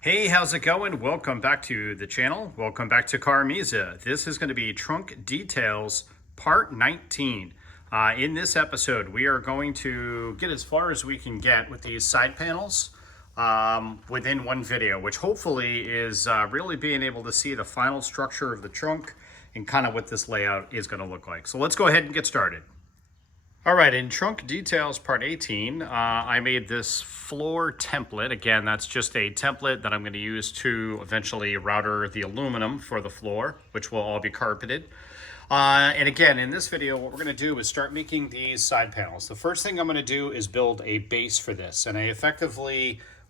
Hey, how's it going? Welcome back to the channel. Welcome back to CarMiZa. This is going to be Trunk Details Part 19. In this episode, we are going to get as far as we can get with these side panels within one video, which hopefully is really being able to see the final structure of the trunk and kind of what this layout is going to look like. So let's go ahead and get started. All right, in Trunk Details Part 18, I made this floor template. Again, that's just a template that I'm going to use to eventually router the aluminum for the floor, which will all be carpeted. And again, in this video, what we're going to do is start making these side panels. The first thing I'm going to do is build a base for this. And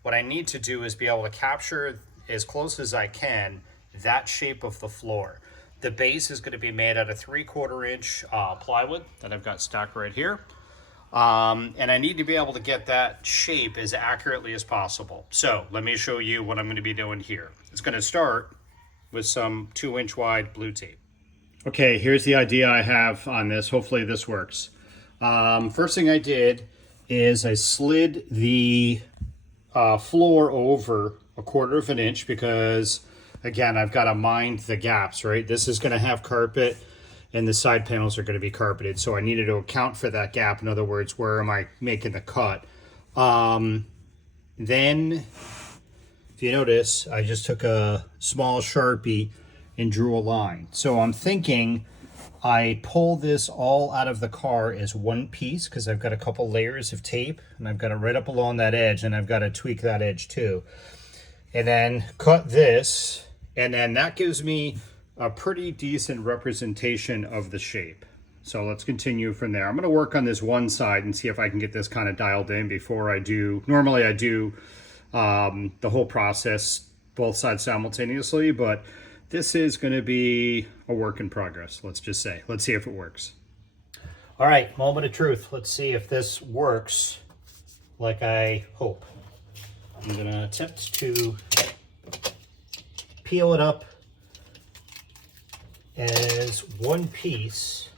what I need to do is be able to capture as close as I can that shape of the floor. The base is going to be made out of 3/4 inch plywood that I've got stacked right here. And I need to be able to get that shape as accurately as possible. So let me show you what I'm going to be doing here. It's going to start with some 2-inch wide blue tape. Okay, here's the idea I have on this. Hopefully this works. First thing I did is I slid the floor over 1/4 inch because again, I've got to mind the gaps, right? This is going to have carpet and the side panels are going to be carpeted. So I needed to account for that gap. In other words, where am I making the cut? Then, if you notice, I just took a small Sharpie and drew a line. So I'm thinking I pull this all out of the car as one piece because I've got a couple layers of tape and I've got it right up along that edge and I've got to tweak that edge too. And then cut this. And then that gives me a pretty decent representation of the shape. So let's continue from there. I'm going to work on this one side and see if I can get this kind of dialed in before I do. Normally I do the whole process, both sides simultaneously, but this is going to be a work in progress, let's just say. Let's see if it works. All right, moment of truth. Let's see if this works like I hope. I'm going to attempt to peel it up as one piece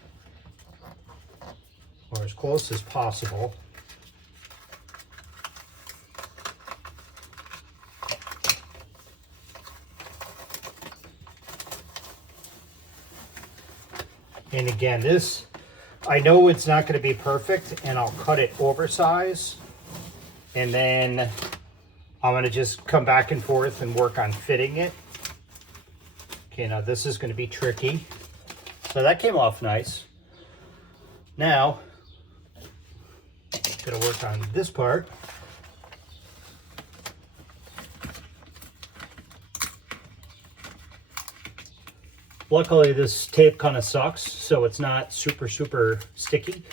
or as close as possible. And again, this, I know it's not going to be perfect and I'll cut it oversize and then I'm going to just come back and forth and work on fitting it. Okay, now this is going to be tricky. So that came off nice. Now, I'm going to work on this part. Luckily, this tape kind of sucks, so it's not super sticky.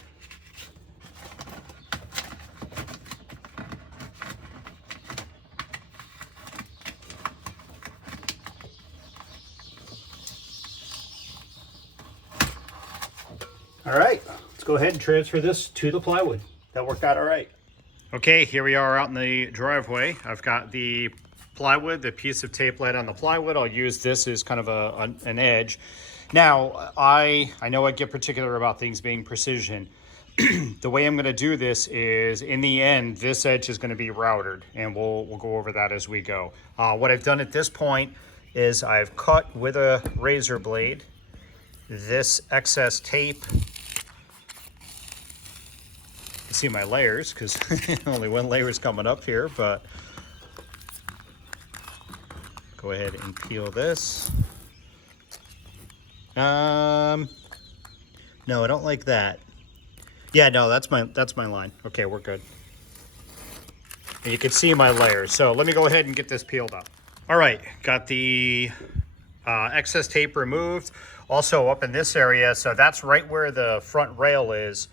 All right, let's go ahead and transfer this to the plywood. That worked out all right. Okay, here we are out in the driveway. I've got the plywood, the piece of tape laid on the plywood. I'll use this as kind of an edge. Now, I know I get particular about things being precision. The way I'm going to do this is, in the end, this edge is going to be routed, and we'll go over that as we go. What I've done at this point is I've cut with a razor blade this excess tape. See my layers because only one layer is coming up here, but go ahead and peel this. No, I don't like that. Yeah, no, that's my line. Okay, we're good. And you can see my layers. So let me go ahead and get this peeled up. All right, got the excess tape removed. Also up in this area, so that's right where the front rail is.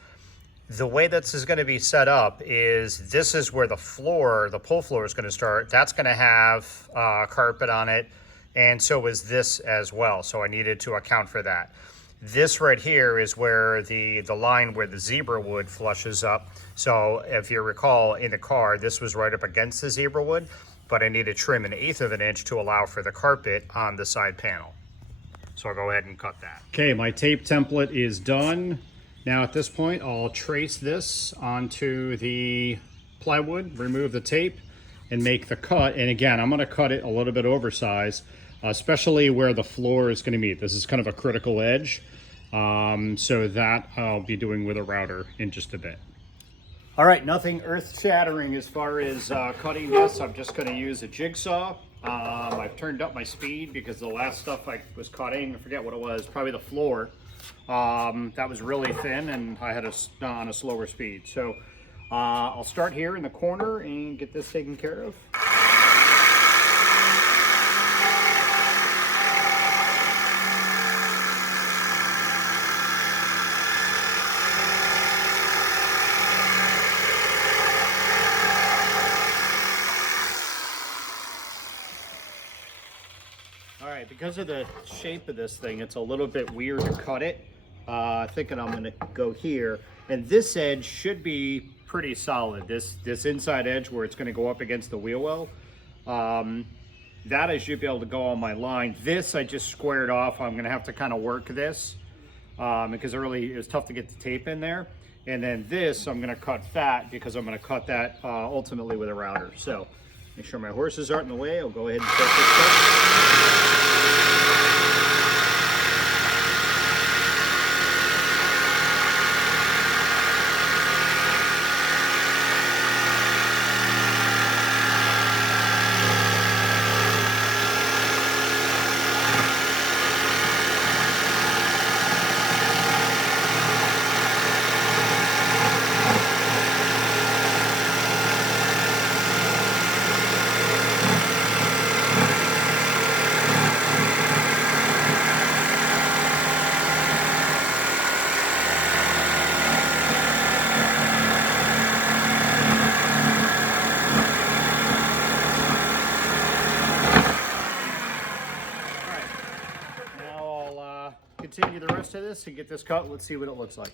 The way this is going to be set up is this is where the floor, the pull floor is going to start. That's going to have carpet on it, and so is this as well. So I needed to account for that. This right here is where the line where the zebra wood flushes up. So if you recall in the car, this was right up against the zebra wood, but I need to trim 1/8 of an inch to allow for the carpet on the side panel. So I'll go ahead and cut that. Okay, my tape template is done. Now at this point, I'll trace this onto the plywood, remove the tape, and make the cut. And again, I'm going to cut it a little bit oversized, especially where the floor is going to meet. This is kind of a critical edge. So that I'll be doing with a router in just a bit. All right, nothing earth-shattering as far as cutting this. I'm just going to use a jigsaw. I've turned up my speed because the last stuff I was cutting, I forget what it was, probably the floor, that was really thin, and I had on a slower speed. So I'll start here in the corner and get this taken care of. All right, because of the shape of this thing, it's a little bit weird to cut it. Thinking I'm gonna go here, and this edge should be pretty solid. This inside edge where it's gonna go up against the wheel well, that I should be able to go on my line. This I just squared off. I'm gonna have to kind of work this because it was tough to get the tape in there. And then this I'm gonna cut fat because I'm gonna cut that ultimately with a router. So make sure my horses aren't in the way. I'll go ahead and start this cut. Continue the rest of this and get this cut. Let's see what it looks like.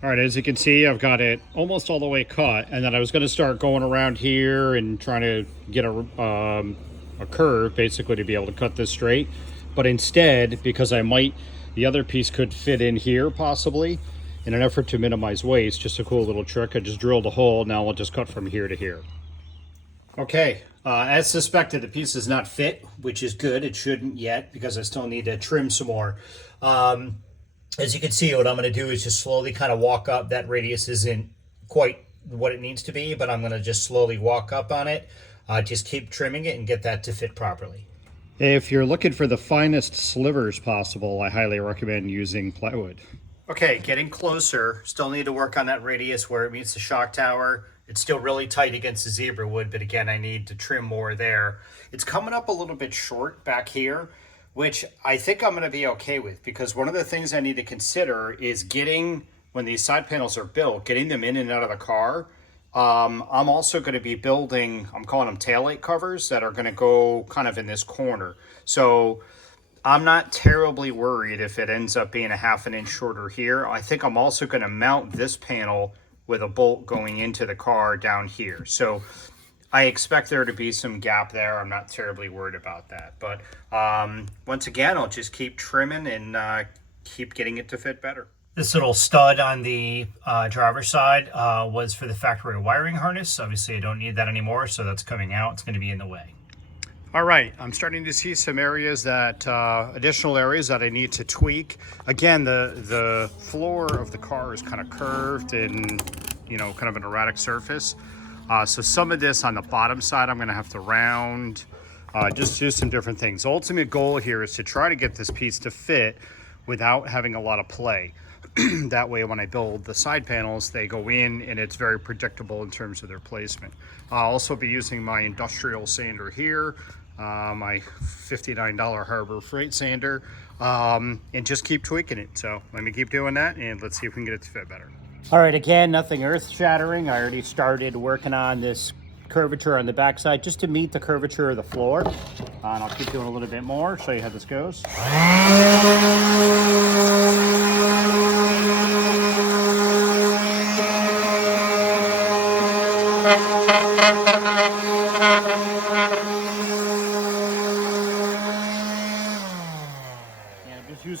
All right, as you can see, I've got it almost all the way cut, and then I was going to start going around here and trying to get a curve basically to be able to cut this straight. But instead, because the other piece could fit in here possibly, in an effort to minimize waste, just a cool little trick. I just drilled a hole. Now I'll just cut from here to here. Okay, as suspected, the piece does not fit, which is good. It shouldn't yet because I still need to trim some more. As you can see, what I'm going to do is just slowly kind of walk up. That radius isn't quite what it needs to be, but I'm going to just slowly walk up on it. Just keep trimming it and get that to fit properly. If you're looking for the finest slivers possible, I highly recommend using plywood. Okay, getting closer. Still need to work on that radius where it meets the shock tower. It's still really tight against the zebra wood, but again, I need to trim more there. It's coming up a little bit short back here, which I think I'm going to be okay with, because one of the things I need to consider is when these side panels are built, getting them in and out of the car. I'm also going to be building, I'm calling them taillight covers that are going to go kind of in this corner. So I'm not terribly worried if it ends up being a ½ an inch shorter here. I think I'm also going to mount this panel with a bolt going into the car down here. So I expect there to be some gap there. I'm not terribly worried about that. But once again, I'll just keep trimming and keep getting it to fit better. This little stud on the driver's side was for the factory wiring harness. Obviously, I don't need that anymore, so that's coming out. It's going to be in the way. All right, I'm starting to see some areas additional areas that I need to tweak. Again, the floor of the car is kind of curved and, kind of an erratic surface. So some of this on the bottom side, I'm gonna have to round, just do some different things. Ultimate goal here is to try to get this piece to fit without having a lot of play. That way, when I build the side panels, they go in and it's very predictable in terms of their placement. I'll also be using my industrial sander here, my $59 Harbor Freight sander, and just keep tweaking it. So let me keep doing that, and let's see if we can get it to fit better. All right, again, nothing earth-shattering. I already started working on this curvature on the backside just to meet the curvature of the floor. And I'll keep doing a little bit more, show you how this goes.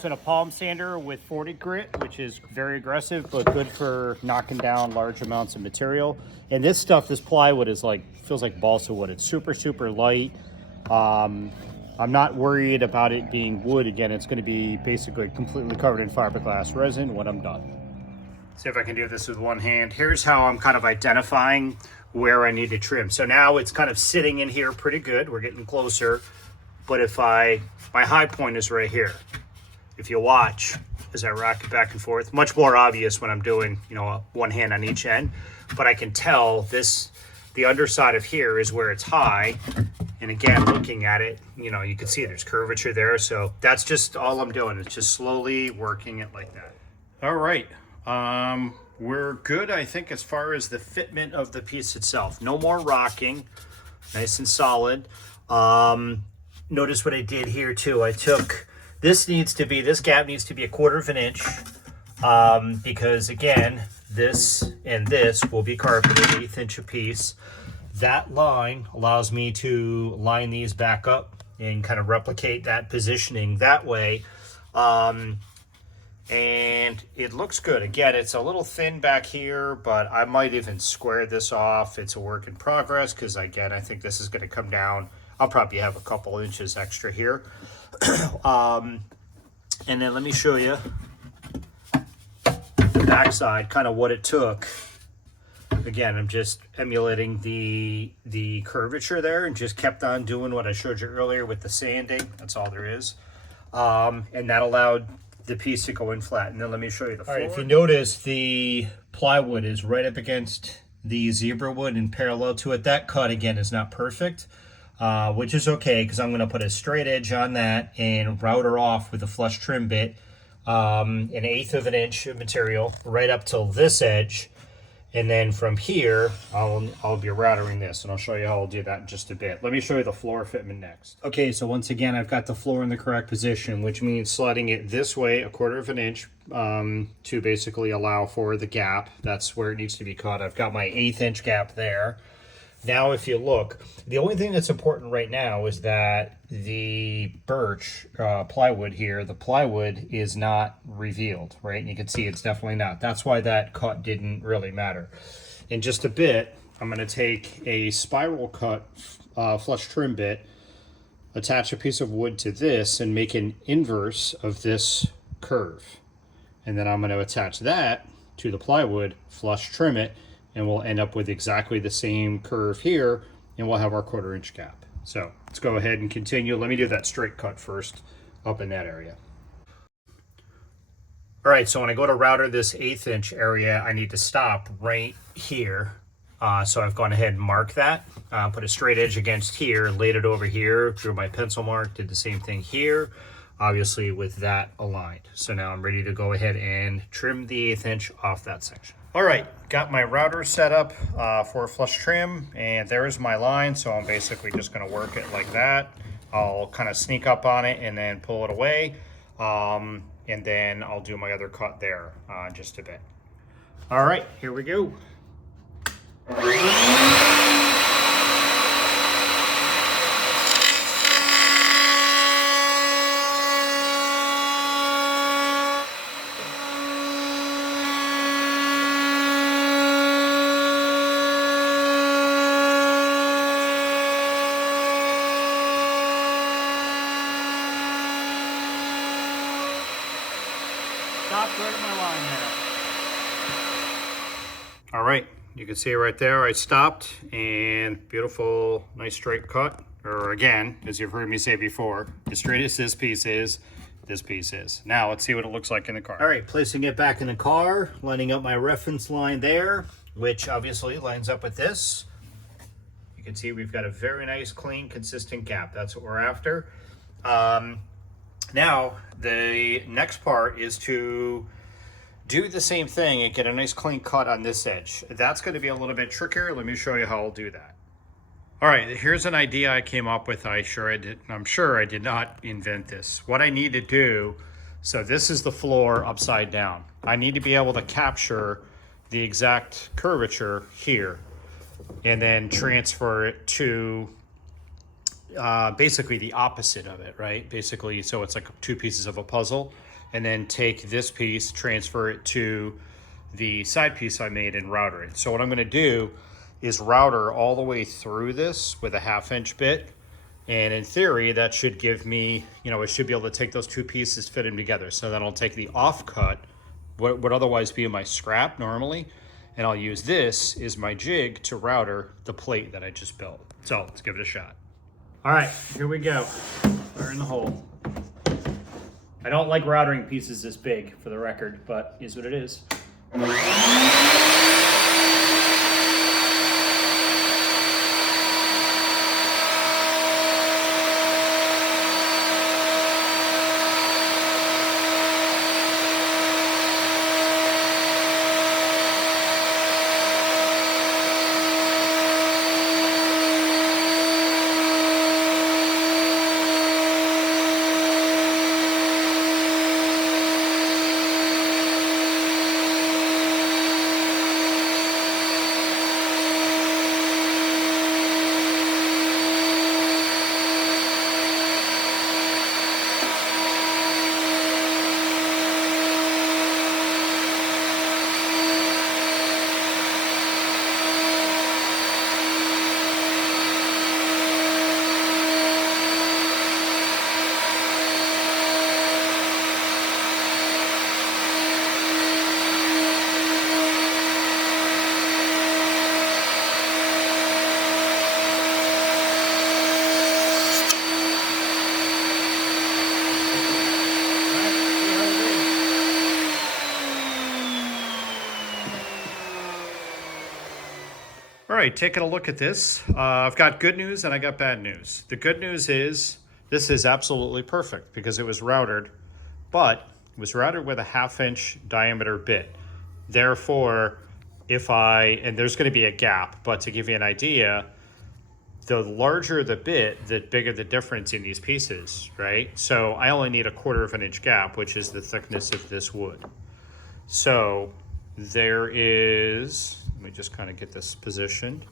using a palm sander with 40 grit, which is very aggressive, but good for knocking down large amounts of material. And this stuff, this plywood is like, feels like balsa wood. It's super, super light. I'm not worried about it being wood. Again, it's gonna be basically completely covered in fiberglass resin when I'm done. See if I can do this with one hand. Here's how I'm kind of identifying where I need to trim. So now it's kind of sitting in here pretty good. We're getting closer. But if my high point is right here. If you watch as I rock it back and forth, much more obvious when I'm doing, you know, one hand on each end, but I can tell the underside of here is where it's high. And again, looking at it, you know, you can see there's curvature there. So that's just all I'm doing. It's just slowly working it like that. All right. We're good, I think, as far as the fitment of the piece itself. No more rocking, nice and solid. Notice what I did here too. I took, this gap needs to be 1/4 of an inch, because again, this and this will be carpeted 1/8 inch a piece. That line allows me to line these back up and kind of replicate that positioning that way. And it looks good. Again, it's a little thin back here, but I might even square this off. It's a work in progress because, again, I think this is going to come down. I'll probably have a couple inches extra here. And then let me show you the backside, kind of what it took. Again, I'm just emulating the curvature there and just kept on doing what I showed you earlier with the sanding. That's all there is. And that allowed the piece to go in flat. And then let me show you the floor. All right, if you notice, the plywood is right up against the zebra wood and parallel to it. That cut, again, is not perfect, which is okay because I'm going to put a straight edge on that and router off with a flush trim bit, 1/8 of an inch of material right up till this edge. And then from here, I'll be routering this, and I'll show you how I'll do that in just a bit. Let me show you the floor fitment next. Okay, so once again, I've got the floor in the correct position, which means sliding it this way 1/4 of an inch to basically allow for the gap. That's where it needs to be cut. I've got my 1/8 inch gap there. Now, if you look, the only thing that's important right now is that the birch plywood here, the plywood is not revealed, right? And you can see it's definitely not. That's why that cut didn't really matter. In just a bit, I'm going to take a spiral cut flush trim bit, attach a piece of wood to this, and make an inverse of this curve. And then I'm going to attach that to the plywood, flush trim it, and we'll end up with exactly the same curve here, and we'll have our 1/4 inch gap. So let's go ahead and continue. Let me do that straight cut first up in that area. All right, so when I go to router this 1/8 inch area, I need to stop right here. So I've gone ahead and marked that, put a straight edge against here, laid it over here, drew my pencil mark, did the same thing here, obviously with that aligned. So now I'm ready to go ahead and trim the 1/8 inch off that section. All right, got my router set up for flush trim, and there's my line. So I'm basically just gonna work it like that. I'll kind of sneak up on it and then pull it away. And then I'll do my other cut there in just a bit. All right, here we go. Stop right at my line there. All right, you can see right there, I stopped, and beautiful, nice straight cut. Or again, as you've heard me say before, as straight as this piece is, this piece is. Now let's see what it looks like in the car. All right, placing it back in the car, lining up my reference line there, which obviously lines up with this. You can see we've got a very nice, clean, consistent gap. That's what we're after. Now, the next part is to do the same thing and get a nice clean cut on this edge. That's going to be a little bit trickier. Let me show you how I'll do that. All right, here's an idea I came up with. I'm sure I did not invent this. What I need to do, so this is the floor upside down. I need to be able to capture the exact curvature here and then transfer it to basically the opposite of it, right? Basically, so it's like two pieces of a puzzle. and then take this piece, transfer it to the side piece I made and router it. So what I'm gonna do is router all the way through this with a 1/2 inch bit. And in theory, that should give me, it should be able to take those two pieces, fit them together. So then I'll take the offcut, what would otherwise be my scrap normally, and I'll use this as my jig to router the plate that I just built. So let's give it a shot. All right, here we go. We're in the hole. I don't like routering pieces this big, for the record, but is what it is. All right, taking a look at this. I've got good news and I got bad news. The good news is this is absolutely perfect because it was routed, but it was routed with a 1/2 inch diameter bit. Therefore, and there's going to be a gap, but to give you an idea, the larger the bit, the bigger the difference in these pieces, right? So I only need a 1/4 inch gap, which is the thickness of this wood. So there is, let me just kind of get this positioned.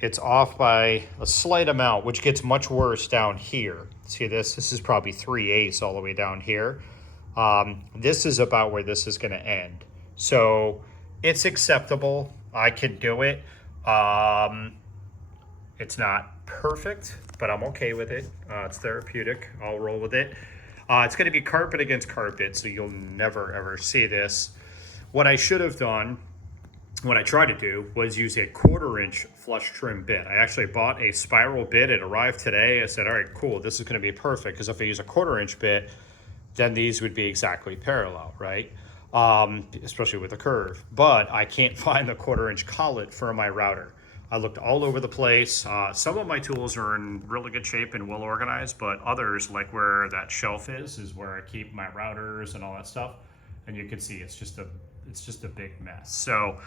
It's off by a slight amount, which gets much worse down here. See this? This is probably 3/8 all the way down here. This is about where this is going to end. So it's acceptable. I can do it. It's not perfect, but I'm okay with it. It's therapeutic. I'll roll with it. It's going to be carpet against carpet, so you'll never ever see this. What I should have done, what I tried to do, was use a 1/4 inch flush trim bit. I actually bought a spiral bit. It arrived today. I said, all right, cool, this is going to be perfect, because if I use a 1/4 inch bit, then these would be exactly parallel, right? Especially with the curve. But I can't find the 1/4 inch collet for my router. I looked all over the place. Some of my tools are in really good shape and well organized, but others, like where that shelf is where I keep my routers and all that stuff. And you can see it's just a big mess. So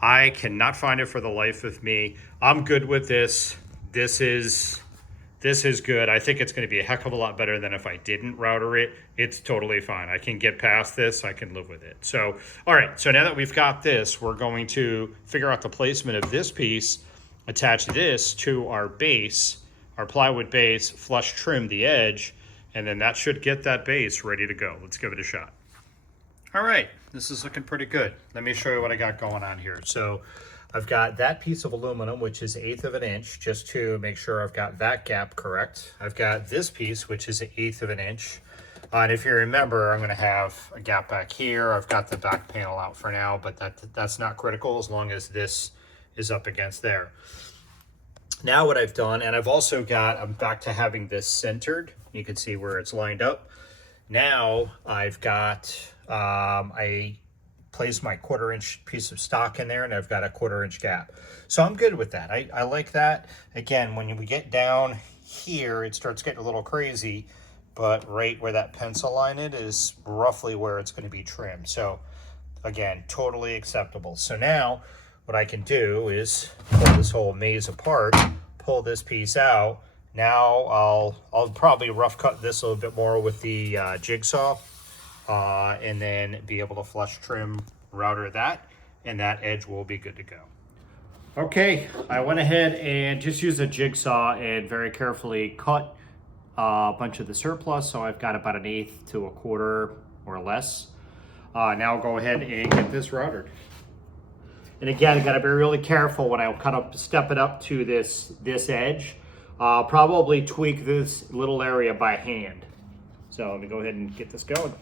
I cannot find it for the life of me. I'm good with this. This is good. I think it's going to be a heck of a lot better than if I didn't router it. It's totally fine. I can get past this. I can live with it. So, all right. So now that we've got this, we're going to figure out the placement of this piece, attach this to our base, our plywood base, flush trim the edge, and then that should get that base ready to go. Let's give it a shot. All right. This is looking pretty good. Let me show you what I got going on here. So I've got that piece of aluminum, which is 1/8 of an inch, just to make sure I've got that gap correct. I've got this piece, which is 1/8 of an inch. And if you remember, I'm going to have a gap back here. I've got the back panel out for now, but that's not critical as long as this is up against there. Now what I've done, and I'm back to having this centered. You can see where it's lined up. Now I've got, I placed my 1/4 inch piece of stock in there, and I've got a 1/4 inch gap. So I'm good with that. I like that. Again, when we get down here, it starts getting a little crazy, but right where that pencil line is roughly where it's going to be trimmed. So again, totally acceptable. So now what I can do is pull this whole maze apart, pull this piece out. Now I'll probably rough cut this a little bit more with the jigsaw. And then be able to flush trim router that, and that edge will be good to go. Okay, I went ahead and just used a jigsaw and very carefully cut a bunch of the surplus, so I've got about 1/8 to 1/4 or less. Now I'll go ahead and get this routed. And again, I gotta be really careful when I step it up to this edge. Probably tweak this little area by hand. So let me go ahead and get this going.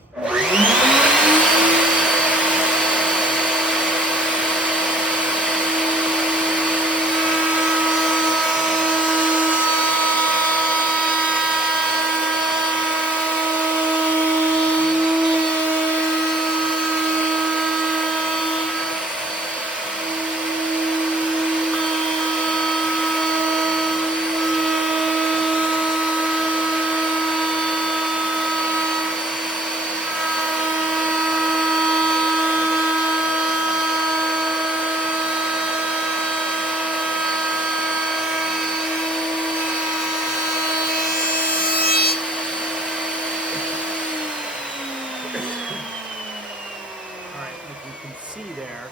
See there,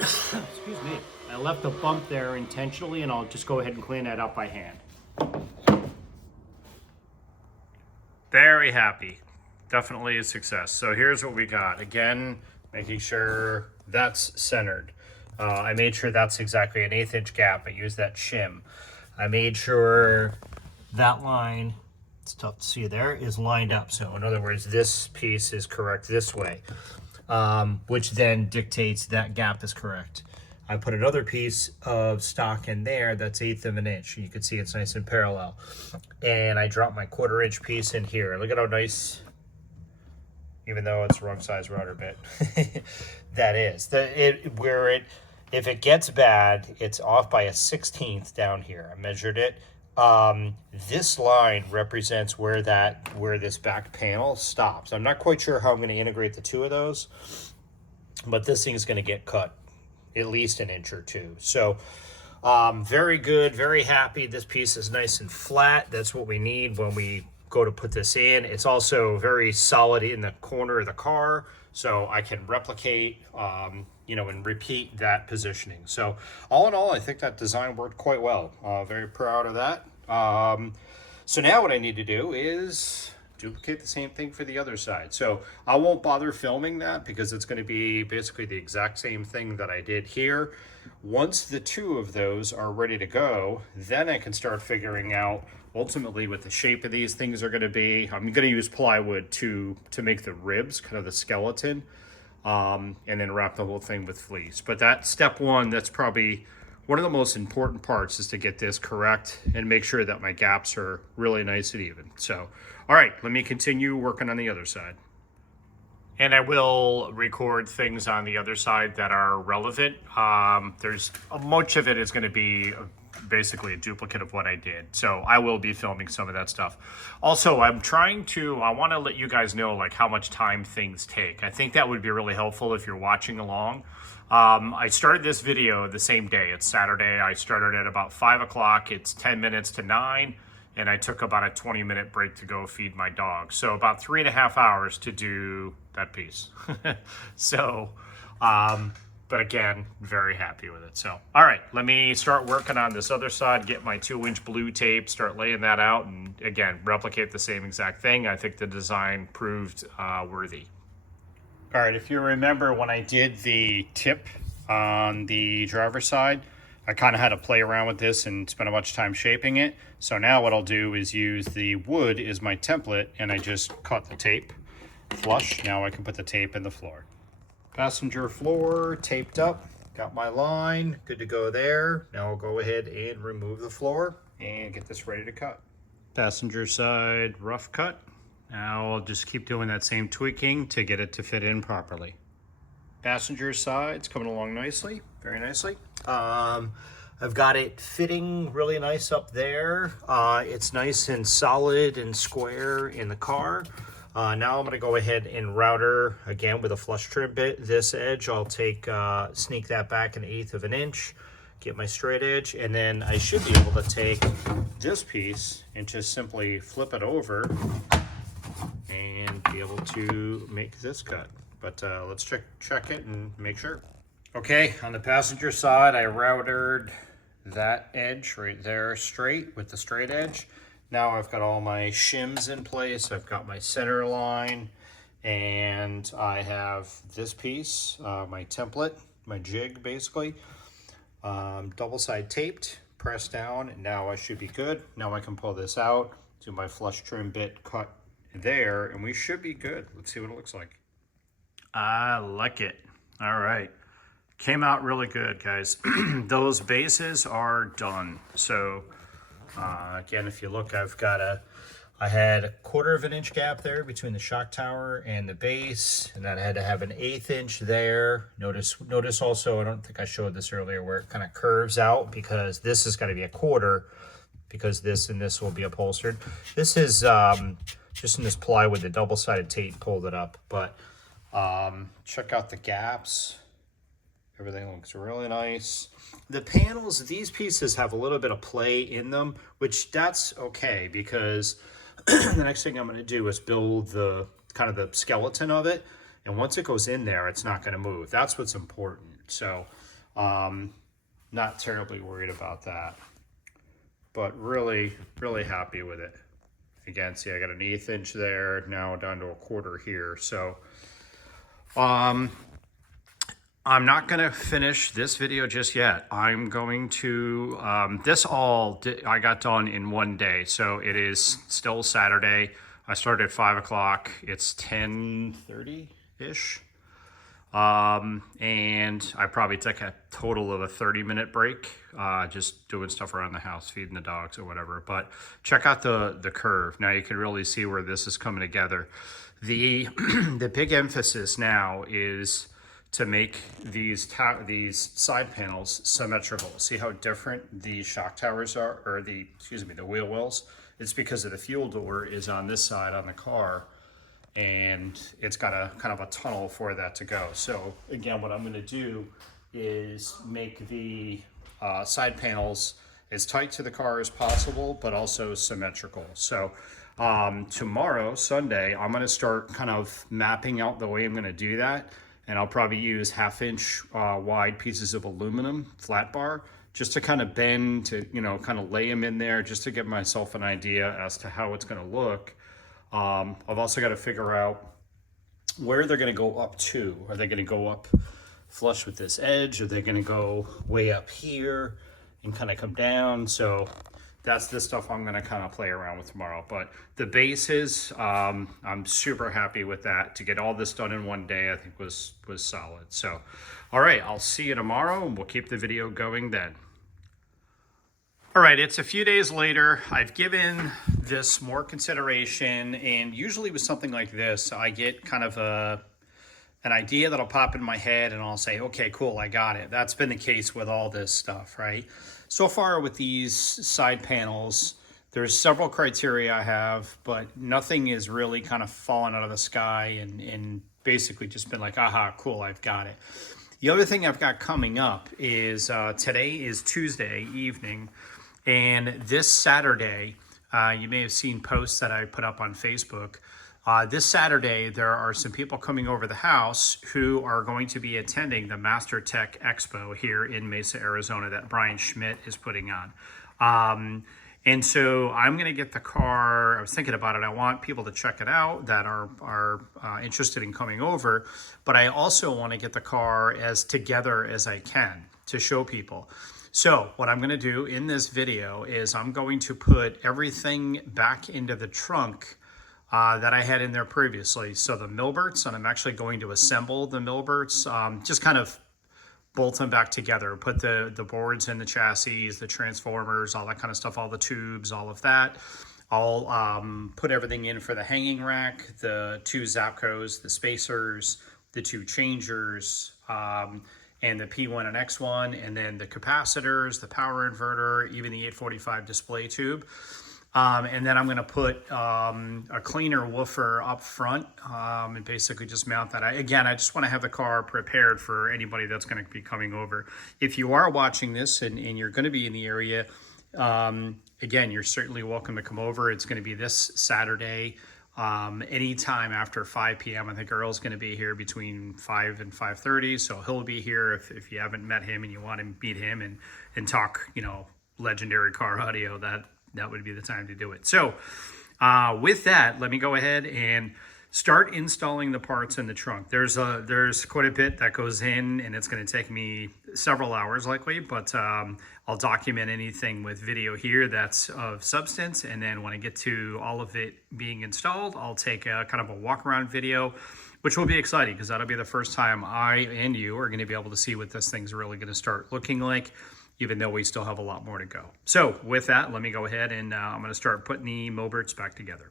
excuse me, I left a bump there intentionally, and I'll just go ahead and clean that up by hand. Very happy. Definitely a success. So here's what we got. Again, making sure that's centered. I made sure that's exactly an 1/8 inch gap. I used that shim. I made sure that line, it's tough to see there, is lined up. So in other words, this piece is correct this way. Which then dictates that gap is correct. I put another piece of stock in there that's 1/8 of an inch. You can see it's nice and parallel. And I dropped my 1/4 inch piece in here. Look at how nice, even though it's wrong size router bit, that is. If it gets bad, it's off by a 1/16 down here. I measured it. This line represents where this back panel stops. I'm not quite sure how I'm going to integrate the two of those, but this thing is going to get cut at least 1 inch or 2. So very good, very happy. This piece is nice and flat. That's what we need when we go to put this in. It's also very solid in the corner of the car, so I can replicate and repeat that positioning. So all in all, I think that design worked quite well. Very proud of that. So now what I need to do is duplicate the same thing for the other side. So I won't bother filming that because it's going to be basically the exact same thing that I did here. Once the two of those are ready to go, then I can start figuring out ultimately what the shape of these things are going to be. I'm going to use plywood to make the ribs, kind of the skeleton. And then wrap the whole thing with fleece. But that step one, that's probably one of the most important parts, is to get this correct and make sure that my gaps are really nice and even. So, all right, let me continue working on the other side. And I will record things on the other side that are relevant. There's much of it is going to be basically a duplicate of what I did. So I will be filming some of that stuff. Also, I want to let you guys know like how much time things take. I think that would be really helpful if you're watching along. I started this video the same day. It's Saturday. I started at about 5 o'clock. It's 10 minutes to 9. And I took about a 20-minute break to go feed my dog. So about 3.5 hours to do that piece. So, but again, very happy with it. So, all right, let me start working on this other side, get my 2-inch blue tape, start laying that out, and again, replicate the same exact thing. I think the design proved worthy. All right, if you remember when I did the tip on the driver's side, I kind of had to play around with this and spend a bunch of time shaping it. So now what I'll do is use the wood as my template, and I just cut the tape flush. Now I can put the tape in the floor. Passenger floor taped up, got my line, good to go there. Now I'll go ahead and remove the floor and get this ready to cut. Passenger side rough cut. Now I'll just keep doing that same tweaking to get it to fit in properly. Passenger side's coming along nicely, very nicely. I've got it fitting really nice up there. It's nice and solid and square in the car. Now I'm going to go ahead and router again with a flush trim bit. This edge, I'll sneak that back 1/8 of an inch, get my straight edge, and then I should be able to take this piece and just simply flip it over and be able to make this cut. But let's check it and make sure. Okay, on the passenger side, I routed that edge right there straight with the straight edge. Now I've got all my shims in place. I've got my center line, and I have this piece, my template, my jig basically, double side taped, pressed down, and now I should be good. Now I can pull this out, do my flush trim bit cut there, and we should be good. Let's see what it looks like. I like it. All right. Came out really good, guys. Those bases are done. So again, if you look, I had a 1/4 of an inch gap there between the shock tower and the base, and then I had to have an 1/8 inch there. Notice also, I don't think I showed this earlier, where it kind of curves out, because this is going to be a 1/4, because this and this will be upholstered. This is just in this plywood, the double-sided tape pulled it up, but check out the gaps. Everything looks really nice. The panels, these pieces have a little bit of play in them, which that's okay, because the next thing I'm going to do is build the kind of the skeleton of it. And once it goes in there, it's not going to move. That's what's important. So not terribly worried about that, but really, really happy with it. Again, see, I got an 1/8 inch there, now down to a 1/4 here. So I'm not going to finish this video just yet. I'm going to, I got done in one day. So it is still Saturday. I started at 5 o'clock. It's 10:30-ish. And I probably took a total of a 30-minute break, just doing stuff around the house, feeding the dogs or whatever. But check out the curve. Now you can really see where this is coming together. The big emphasis now is to make these side panels symmetrical. See how different the shock towers are, or the wheel wells? It's because of the fuel door is on this side on the car, and it's got a kind of a tunnel for that to go. So again, what I'm gonna do is make the side panels as tight to the car as possible, but also symmetrical. So tomorrow, Sunday, I'm gonna start kind of mapping out the way I'm gonna do that. And I'll probably use 1/2 inch wide pieces of aluminum flat bar, just to kind of bend, to, kind of lay them in there, just to give myself an idea as to how it's gonna look. I've also got to figure out where they're going to go up to. Are they going to go up flush with this edge? Are they going to go way up here and kind of come down? So that's the stuff I'm going to kind of play around with tomorrow. But the bases, I'm super happy with that. To get all this done in one day, I think was solid. So, all right, I'll see you tomorrow, and we'll keep the video going then. All right, it's a few days later. I've given this more consideration, and usually with something like this, I get kind of an idea that'll pop in my head, and I'll say, okay, cool, I got it. That's been the case with all this stuff, right? So far with these side panels, there's several criteria I have, but nothing is really kind of fallen out of the sky and basically just been like, aha, cool, I've got it. The other thing I've got coming up is today is Tuesday evening, and this Saturday, you may have seen posts that I put up on Facebook. This Saturday, there are some people coming over the house who are going to be attending the Master Tech Expo here in Mesa, Arizona, that Brian Schmidt is putting on. And so I'm going to get the car. I was thinking about it. I want people to check it out that are interested in coming over, but I also want to get the car as together as I can to show people. So what I'm going to do in this video is I'm going to put everything back into the trunk that I had in there previously. So the Milberts, and I'm actually going to assemble the Milberts, just kind of bolt them back together, put the boards in the chassis, the transformers, all that kind of stuff, all the tubes, all of that. I'll put everything in for the hanging rack, the 2 Zapcos, the spacers, the 2 changers, and the P1 and X1, and then the capacitors, the power inverter, even the 845 display tube. And then I'm going to put a cleaner woofer up front and basically just mount that. Again, I just want to have the car prepared for anybody that's going to be coming over. If you are watching this and you're going to be in the area, again, you're certainly welcome to come over. It's going to be this Saturday, anytime after 5 p.m. I think Earl's going to be here between 5 and 5:30, so he'll be here if you haven't met him and you want to meet him and talk, legendary car audio. that would be the time to do it. So with that, let me go ahead and start installing the parts in the trunk. There's quite a bit that goes in, and it's going to take me several hours likely, but I'll document anything with video here that's of substance, and then when I get to all of it being installed, I'll take a kind of a walk around video, which will be exciting because that'll be the first time I and you are going to be able to see what this thing's really going to start looking like, even though we still have a lot more to go. So with that, let me go ahead and I'm going to start putting the Moberts back together.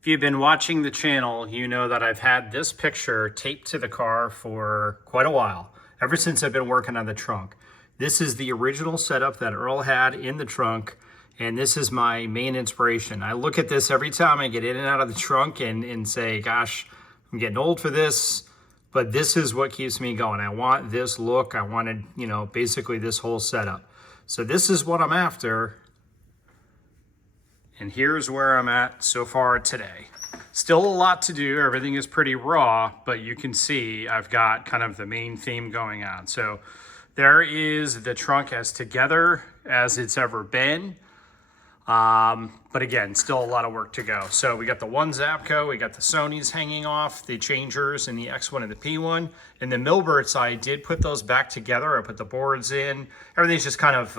If you've been watching the channel, you know that I've had this picture taped to the car for quite a while, ever since I've been working on the trunk. This is the original setup that Earl had in the trunk, and this is my main inspiration. I look at this every time I get in and out of the trunk and say, gosh, I'm getting old for this, but this is what keeps me going. I want this look. I wanted, you know, basically this whole setup. So this is what I'm after. And here's where I'm at so far today. Still a lot to do. Everything is pretty raw, but you can see I've got kind of the main theme going on. So there is the trunk as together as it's ever been. But again, still a lot of work to go. So we got the one Zapco, we got the Sonys hanging off, the changers and the X1 and the P1. And the Milberts, I did put those back together. I put the boards in. Everything's just kind of,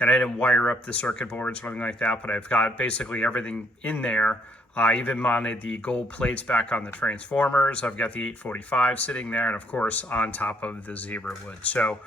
and I didn't wire up the circuit boards or anything like that, but I've got basically everything in there. I even mounted the gold plates back on the transformers. I've got the 845 sitting there, and of course on top of the zebra wood. So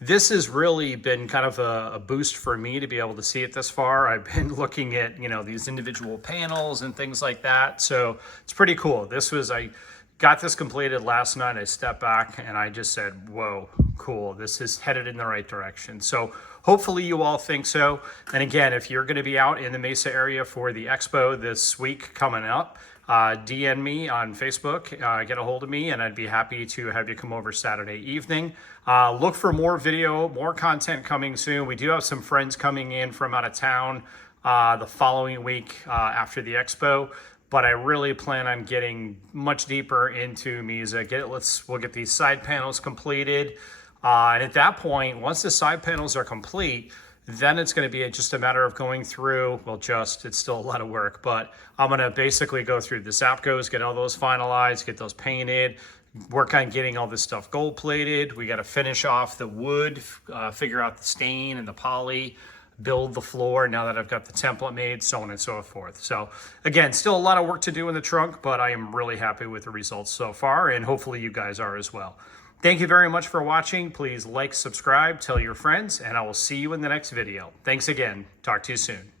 this has really been kind of a boost for me to be able to see it this far. I've been looking at, you know, these individual panels and things like that. So it's pretty cool. I got this completed last night. I stepped back and I just said, whoa, cool. This is headed in the right direction. So hopefully you all think so. And again, if you're going to be out in the Mesa area for the expo this week coming up, DM me on Facebook, get a hold of me, and I'd be happy to have you come over Saturday evening. Look for more video, more content coming soon. We do have some friends coming in from out of town the following week after the expo. But I really plan on getting much deeper into CarMiZa. We'll get these side panels completed. And at that point, once the side panels are complete, then it's going to be just a matter of going through, it's still a lot of work, but I'm going to basically go through the Zapcos, get all those finalized, get those painted, work on getting all this stuff gold plated. We got to finish off the wood, figure out the stain and the poly, build the floor now that I've got the template made, so on and so forth. So again, still a lot of work to do in the trunk, but I am really happy with the results so far, and hopefully you guys are as well. Thank you very much for watching. Please like, subscribe, tell your friends, and I will see you in the next video. Thanks again. Talk to you soon.